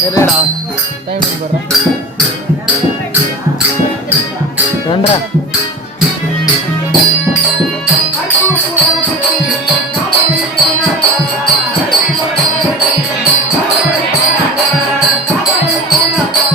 சரிடா டைம் போடுறேன் ரெண்டரை you.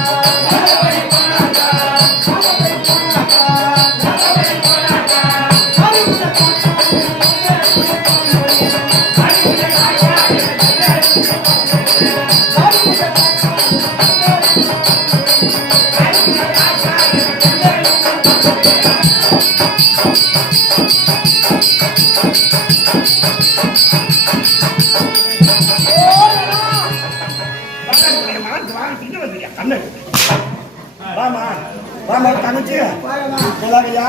வாமா தங்கச்சி சொல்லாங்கய்யா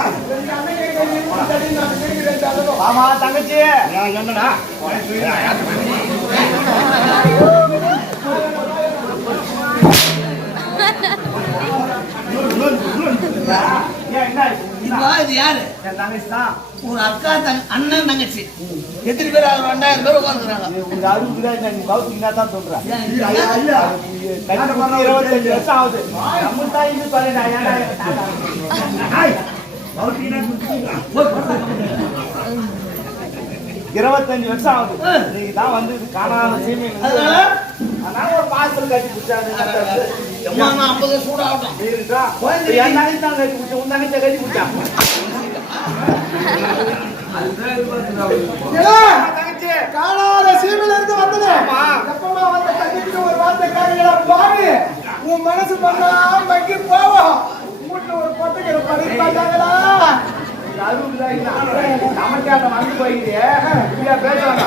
வாமா தங்கச்சி என்னடா ஒரு அக்கா தங் அண்ணன் தங்கச்சி. எத்தனை பேர் ஆகுது ரெண்டாயிரம் பேர் உட்காந்துக்கிறாங்க தான் நீ பௌத்திகா தான் சொல்றேன் இருபத்தஞ்சு வருஷம் ஆகுது. நம்ம தான் இது சொல்லிடா ஏன்டா இருபத்தஞ்சு வருஷம் ஆகுது நீங்க தான் வந்து காணாத சீமை அதனால ஒரு பாசல் கட்டி பிடிச்சாங்க அம்மா காணாத சீமையில இருந்து வந்தது. எப்பமா வந்த தங்கிட்டு ஒரு வார்த்தை காரியங்களா பாரு உன் மனசு பண்ணா மங்கி போவோம் வீட்டுல ஒரு பொட்டைக்கிற பேசுவாங்க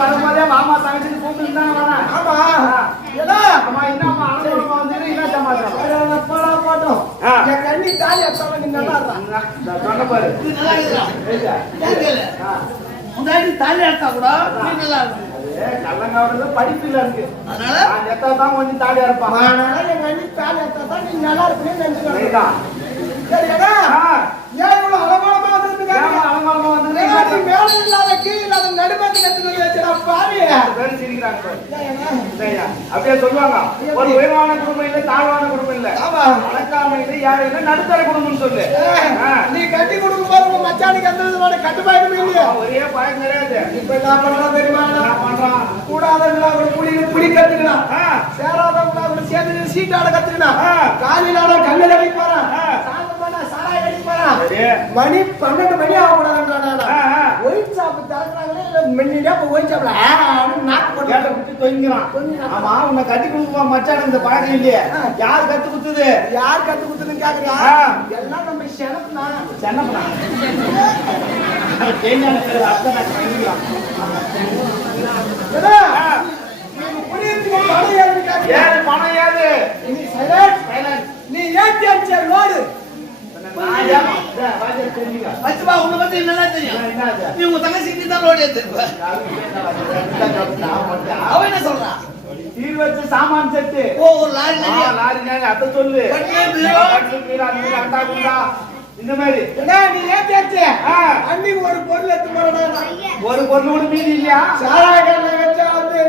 வரும்போதே மாமா தங்கச்சி கூப்பிட்டு தானே வரேன் ஆமா ஏடா அம்மா என்னம்மா அனுபவமா வந்து என்ன சமாச்சாரம் போடா போட்டோம் ஆ. என் கண்ணி தாலி நீ நல்லா இருந்தா நான் சொன்ன பாரு? முன்னாடி தாலி அக்கா கூட நல்லா இருக்கு கள்ளங்காவது படிப்புல இருக்கு அதனால? நான் எத்தனை தான் கொஞ்சம் தாலியா இருப்பான் அதனால என் கண்ணி தாலி அத்தா தான் நீ நல்லா சரிதான். சரியாடா ஆ, ஏன் இவ்வளவு வந்திருக்காங்க வந்து ஏடா, நீ மேல இல்லாத கீழ் இல்லாத நடுமத்து கத்துக்கு வச்சுடா பாரு பேர் சிரிக்கிறாங்க பாரு. ஏன்னா, சரியா? அப்படியே சொல்லுவாங்க. ஒரு உயர்வான குடும்பம் இல்ல தாழ்வான குடும்பம் இல்ல. ஆமா. பணக்காம இல்ல யாரும் இல்ல நடுத்தர குடும்பம்னு சொல்லு. நீ கட்டி கொடுக்கும் போது உங்க மச்சானுக்கு எந்த விதமான கட்டுப்பாடும் இல்லையா? ஒரே பயம் கிடையாது. இப்ப என்ன பண்றான் தெரியுமா? பண்றான்? கூடாதவங்களா கூட புடி புடி கத்துக்கலாம் சேராதவங்களா கூட சேர்ந்து சீட்டாட கத்துக்கலாம் ஆட கல்லில் அடிக்க போறான் ஆ. சாயந்தரமான சாராய அடிக்க போறான் சரி. மணி பன்னெண்டு மணி ஆகக்கூடாதுன்றான் ஆ, ஆ. ஒயின் ஷாப் திறக்கிறாங்களே இல்ல இப்ப ஒயின் ஷாப்ல நாக்கு போட்டு குத்தி தொங்கிக்கிறான். ஆமா உன்னை கட்டி கொடுக்குமா மச்சான் இந்த பழக்கம் இல்லையே. யார் கத்து குத்துது? யார் கத்து குத்துன்னு கேக்குறியா ஆ. எல்லாம் நம்ம செனப்பு தான் சென்னப்பனா தேங்காய் பேரு அர்த்தம் நான் பண்ணிக்கலாம் ஏடா, நீ புண்ணியத்துக்கு பணம்? ஏது நீ தேய்ச்ச லோடு. உன்னை பத்தி தெரியும்? நீ உங்க தான் அவ என்ன தீர் வச்சு சாமான் செட்டு ஓ ஒரு லாரி லாரி நாங்க அத சொல்லு. இந்த மாதிரி. என்ன நீ ஏன் தேய்ச்ச ஆ, அன்னைக்கு ஒரு பொருள் போறடா ஒரு பொருள் கூட மீதி இல்லையா? சாராய வச்சா வந்து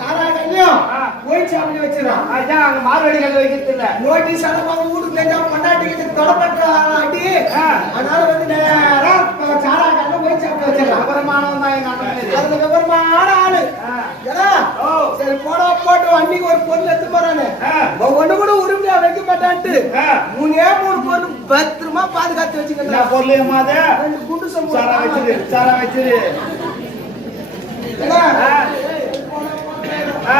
சாராய கல்லையும் ஆ. போய் சாப்பிட்டு வச்சிடறான் அதான் அங்க மார்வடிகள் வைக்கிறது இல்ல நோட்டீஸ் அனுப்பாம வீட்டுக்கு தெரிஞ்சா பொண்டாட்டிக்கு தொடப்பட்ட அடி ஆ. அதனால வந்து நேரா சாராய கல்ல போய் சாப்பிட்டு வச்சிடறான் அப்புறமானவன் தான் எங்க அண்ணன். அதுல விவரமான ஆளு. சரி போடா போட்டு அன்னைக்கு ஒரு பொருள் எடுத்து போறானு. ஒண்ணு கூட உரிமையா வைக்க மாட்டான்ட்டு. மூணே மூணு பொருள் பத்திரமா பாதுகாத்து வச்சுக்கலாம் பொருள் ஏமா அது? ரெண்டு குண்டு சாரா வச்சிரு சாரா வச்சிரு. ஆ.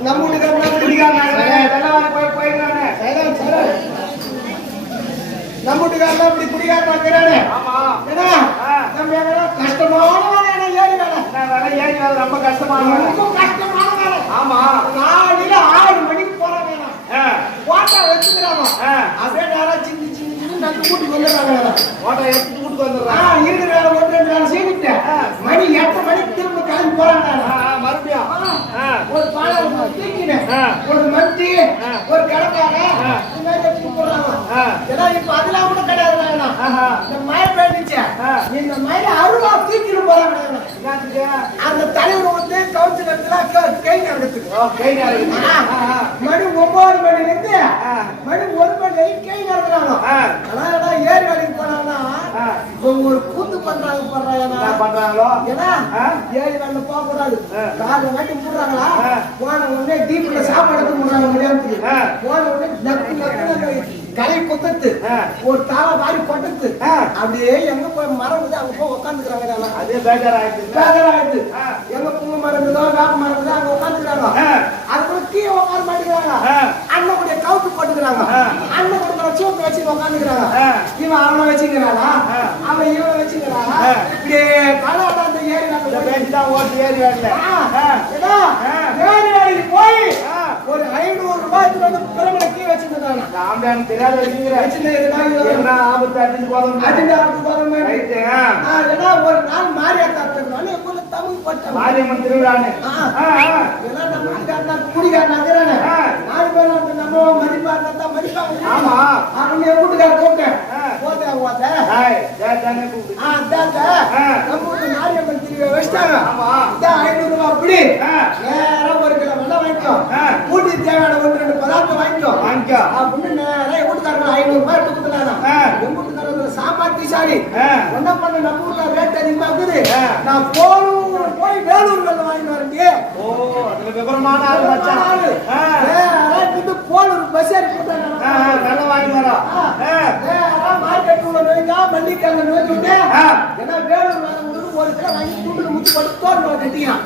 நம்ம வீட்டுக்கு போய் போயிடுறானே. நம்ம வீட்டுக்காரெல்லாம் இப்படி குடிகாரன் இருக்கிறானே ஆமா ஏன்னா ஆ. நம்ம எங்கெல்லாம் கஷ்டமான வேலை ஏறி வேலை வேலை ஏறி வேலை ரொம்ப கஷ்டமான ரொம்ப கஷ்டமான வேலை ஆமா காலையில ஆறு மணிக்கு போறாங்க ஆ, போட்டா வச்சுக்கிறாங்க ஆ. அப்படியே சின்ன சின்ன சின்ன நட்டு கூட்டிட்டு வந்துடுறாங்க ஓட்டை எடுத்து வீட்டுக்கு ஆ, இருக்கிற வேலை ஒரு ரெண்டு வேலை மணி எட்டு மணிக்கு திரும்ப கிளம்பி போறாங்க ஆ, ஆ, மறுபடியும் ஆ, ஒரு பாலம் தூக்கினேன் ஆ. ஒரு மந்தி ஆ. ஒரு கிடக்காக ஆ. இந்த மாதிரி எடுத்துட்டு போறாங்க ஆ. ஏன்னா இப்ப அதெல்லாம் கூட கிடையாது வேணாம் ஆஹா. இந்த பெய்ஞ்சிச்சு ஆ. இந்த மழை அருவா தூக்கிட்டு போறாங்க? அந்த தலைவர் வந்து கவுன்சிலர் கை நடக்குது ஓ, கை ஆ, மணி ஒன்பது மணில இருந்து. மணி ஒரு மணி வரைக்கும் கை நடக்குறாங்க ஆ. ஆனா ஏரி வேலைக்கு போனாங்கன்னா ஒரு கூத்து பண்றாங்க பண்றாங்க பண்றாங்களோ ஏன்னா. ஏரி வேலை போக கூடாது. காலை வாட்டி போடுறாங்களா ஆ. போன உடனே டீப்ல சாப்பாடு போடுறாங்க ஆ. போன உடனே நக்கு நக்கு கலை குத்தத்து. ஒரு தாளை வாரி கொட்டத்து. அப்படியே எங்க போய் மரம் வந்து அங்க போய் உட்காந்துக்கிறாங்க அதே பேஜாராயிடுச்சு பேதராயிடுது ஆ. எங்க புங்க மரம் இருந்தோ வேப்ப மரம் இருந்தோ அங்க உட்காந்துக்கிறாங்க. அதுக்குள்ள கீழே உட்கார மாட்டேங்கிறாங்க. அண்ணன் கூட கவுத்து போட்டுக்கிறாங்க. அண்ணன் கூட சோப்பு வச்சு உட்காந்துக்கிறாங்க. இவன் அவனை வச்சுக்கிறானா. அவன் இவனை வச்சுக்கிறானா. இப்படியே காலாட அந்த ஏரி ஓட்டு. ஏதோ ஆ. ஏரி வேலைக்கு போய். ஒரு ஐநூறு ரூபாய்க்கு வந்து பிரமண கீ வச்சுருந்தாங்க ஆம்பளையானுக்கு தெரியாத வச்சுக்கிற வச்சுருந்தா என்ன ஆபத்து அடிச்சு போதும் அஜெண்டாவுக்கு போற மாதிரி ரைட்டு ஏன்னா ஒரு நாள் திருநாள் எங்க ஊர்ல தமிழ் போட்டாங்க மாரியம்மன் திருவிழான்னு. ஏன்னா நம்ம வீட்டுக்காரனா குடிகாரனா இருக்கிறானே. ஆ. நாலு பேர் வந்து நம்ம மதிப்பா இருந்தா தான் மதிப்பாங்க. ஆமா. வீட்டுக்கார கூப்பிட்டேன். ஆ. போதே, போதே. நம்ம மாரியம்மன் திருவிழா வச்சிட்டாங்க. ஆமா. இதா ஐநூறு ரூபாய் அப்படி. ஆ. நேரா ஒரு கிலோ வெல்லம் வாங்கிக்கோ. ஆ. வீட்டுக்கு தேவையான ஒன்று ரெண்டு பதார்த்தம் வாங்கிக்கோ. வாங்கிக்கோ. அப்படின்னு நேரா என் வீட்டுக்காரங்க ஐநூறு ரூபாய் எடுத்து. ஆ. என் வீட்டுக்காரங்க சாம்பார் தீசாரி. ஆ. என்ன பண்ண நம்ம ஊர்ல ரேட் அதிகமா இருக்குது. நான் போலூர் போய் வேலூர் வெள்ளம் வாங்கிட்டு வரேன் ஓ, அதுல விவரமான ஆள் மச்சான். ஆ. போலூர் பஸ் ஏறி ஆ, நல்லா வாங்கி வரோம். ஆ. மார்க்கெட் உள்ள நோய்க்கா மல்லிக்கிழமை நோய்க்கு விட்டு. ஏன்னா வேலூர் கிலோ வாங்கி துண்டு முத்து போட்டு தோல்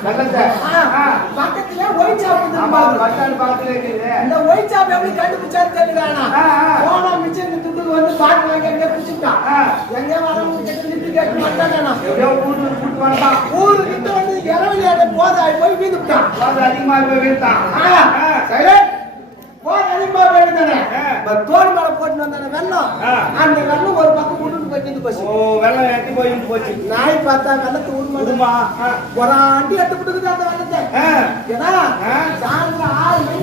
நல்லது. ஆ. பக்கத்துல ஒய் சாப்பிட்டு ஆமா, பஸ் ஸ்டாண்ட் பக்கத்துல இருக்குது. இந்த ஒய் சாப் எப்படி கண்டுபிடிச்சாரு தெரியல ஆ, ஆ. போனா மிச்சம் துட்டுக்கு வந்து பாட்டு வாங்கி எங்க பிடிச்சிட்டான். எங்க வரவங்க கிட்ட நின்று கேட்க மாட்டாங்க எப்படியோ கூட்டு வந்து இரவலியாட போதாய் போய் வீந்துட்டான் அது அதிகமா போய் வீழ்த்தான். ஆ. போது அதிகமா ஆ. தோல் மேல போட்டு வந்தானே வெள்ளம். அந்த வெள்ளம் ஒரு பக்கம் கொண்டு போய் பஸ் ஓ, வெள்ளம் எட்டி போய் இழுத்து போச்சு. நாய் பார்த்தா வெள்ளத்தை உண்மை விடுமா? ஆ. ஒரு ஆண்டி எட்டு விட்டுக்குது அந்த வெள்ளத்தை. ஏன்னா. சாயந்தரம் ஆறு மணி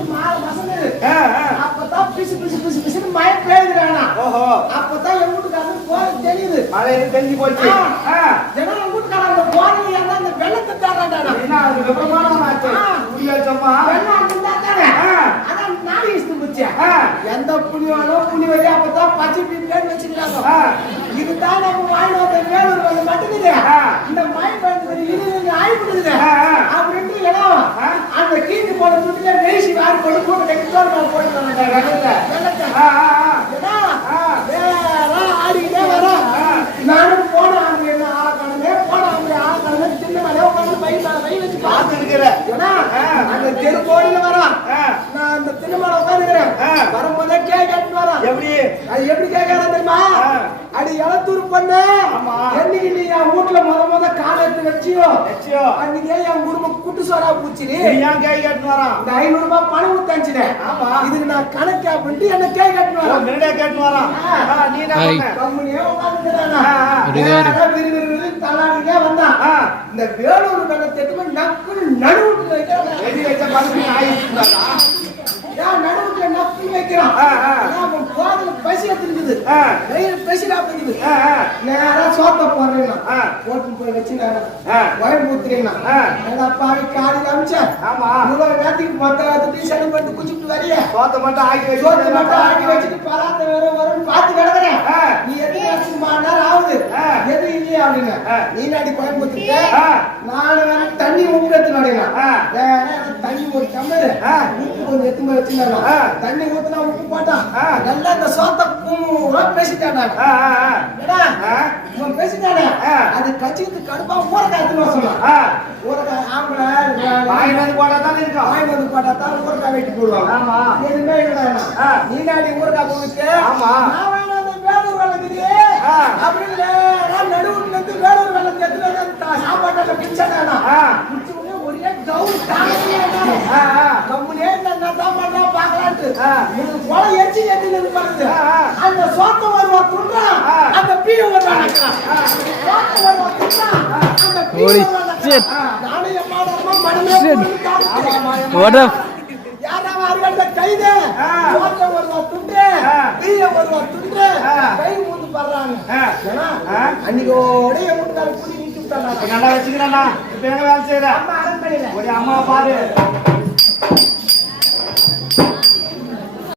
ஆ, ஆ. அப்பதான் பிசு பிசு பிசு பிசுன்னு மழை பெய்யுதுறானா ஓஹோ அப்பதான் என் வீட்டுக்காரங்க போறது தெரியுது மழையில தெரிஞ்சு போச்சு. ஏன்னா என் வீட்டுக்காரங்க அந்த போறது அந்த வெள்ளத்தை தாராண்டானா என்ன அது விவரமான ஆச்சு வெள்ளம் இருந்தா தானே ஆ. அதான் ஆ. எந்த புளிவானோ புளி வழி அப்பதான் பச்சை பீன் வச்சுக்கிறாங்க. இதுதான் நம்ம வாங்கி வந்த வேலூர் வந்து ஆ. இந்த மழை பெய்யுது இது ஆயிடுது. அப்படின்ட்டு இடம். அந்த கீழ் போன துட்டுல வேசி வாரி போட்டு போட்டு கட்டி தோல் போட்டு ஆடிக்கிட்டே வரோம். நானும் அங்க என்ன ஆளக்கானமே, போனேன் அங்க ஆளக்கானமே, சின்ன மேலே உட்கார்ந்து பை மேல பை வச்சு பார்த்து. பார்த்துருக்கிற. ஏன்னா, ஆ. அந்த தெரு கோடியில வரோம். ஆ. நான் அந்த திண்ணை மேல உட்கார்ந்துக்கிறேன். ஆ. வரும்போதே கேக் எடுத்துட்டு வரோம். எப்படி அது எப்படி கேட்கறான் தெரியுமா? அடி எலத்தூர் பண்ண. ஆமா. என்னைக்கு நீ என் வீட்டுல முத முத கால் எடுத்து வச்சியோ. லட்சியோ அன்னைக்கே என் குடும்பம் குட்டு சோறா பூச்சிரு நீ ஏன் கை வரான்? இந்த ஐநூறு ரூபாய் பணம் கொடுத்தாச்சுனேன் ஆமா. இதுக்கு நான் கணக்கு அப்படின்ட்டு என்ன கை கட்டணும் நின்னுட்டே கேட்டுன்னு வரான்? ஆ, நீ என்ன ஹாய். பண்ண? கம்முனியே உட்கார்ந்துக்கிறானா. ஆ, ஆ. இருக்காரு. நேரா விறு விறு விறுன்னு தள்ளாடிட்டே வந்தான். ஆ. இந்த வேலூர் வெள்ளத்தை எடுத்து போய் நக்குன்னு நடுவுல வைக்கிறான். எதி வச்ச பருப்பு ஆயிடுச்சுங்களா ஏன் நடுவுல நக்குன்னு வைக்கிறான்? ஆ, ஆ. ஏன் அவன் போறதுல பசி எடுத்துருக்குது. ஆ. வயிறு பசிடா ஆ. நேரா சோத்தை போடுறீங்களா? ஆ. போட்டு போய் வச்சுனாரா? ஆ. வயிறு ஊத்துறீங்களா? ஆ. ஏடா பாவி காலையில அமிச்சேன். ஆமா இவ்வளவு நேரத்துக்கு மொத்த நேரத்துக்கு செலவு பண்ணிட்டு குச்சிட்டு வரியே. சோத்தை மட்டும் ஆக்கி சோத்தை மட்டும் ஆக்கி வச்சுட்டு பராத்த வேற பார்த்து கிடக்குறேன். நீ எது மணி நேரம் ஆகுது. எது இல்லையா அப்படின்னு. நீ நாடி கோயம்புத்தூர்ல ஆ. நானு வேற தண்ணி நடைங்க ஆ. தண்ணி ஒரு ஆ. உப்பு கொஞ்சம் எடுத்து போய் வச்சுருந்தாங்க. தண்ணி ஊத்துனா உப்பு போட்டான். நல்லா இந்த சோத்த பூரா ஆ. இவன் பேசிட்டானே. அது கட்சிக்கு கடுப்பா ஊறக்காய் எடுத்துன்னு சொன்னான் ஆ. ஊறக்காய் ஆம்பளை வாங்கி வந்து போட்டா தானே இருக்கும் வாங்கி வந்து போட்டா தான் வெட்டி போடுவாங்க ஆமா. எதுவுமே இல்லைடா ஆ. நீ நாடி ஊறக்காய் போட்டு ஆமா. நான் வேணா அந்த வேலூர் வெள்ளத்துக்கு ஆ. அப்படின்னு நேரா நடுவுல இருந்து வேலூர் வெள்ளத்துக்கு எடுத்துட்டு சாப்பாட்டுல பிடிச்சானா ஆ. பிடிச்ச உடனே ஒரே ஆ, ஆ. கம்முனே இந்த நான் பண்ணா பார்க்கலான்ட்டு ஆ. உனக்கு போல எச்சி பாருங்க ஆ. அந்த சோத்த வருவா துண்டா ஆ. அந்த பீய வருவா சோத்த வருவா துண்டா அந்த பீய வருவா எம்மா அம்மா மனமே Shit. போட்டு காமிச்சேன். What the யாரா வருவாங்க கைது ஆ. சோத்த வருவா துண்டு ஆ. பீய வருவா துண்டு. கை படுறாங்க. அன்னைக்கோட கூட்டி நிட்டு விட்டாங்க. நல்லா வச்சுக்கிறேன்டா. இப்ப எங்க வேலை செய்யற? அம்மா ஒரு அம்மாவை பாரு.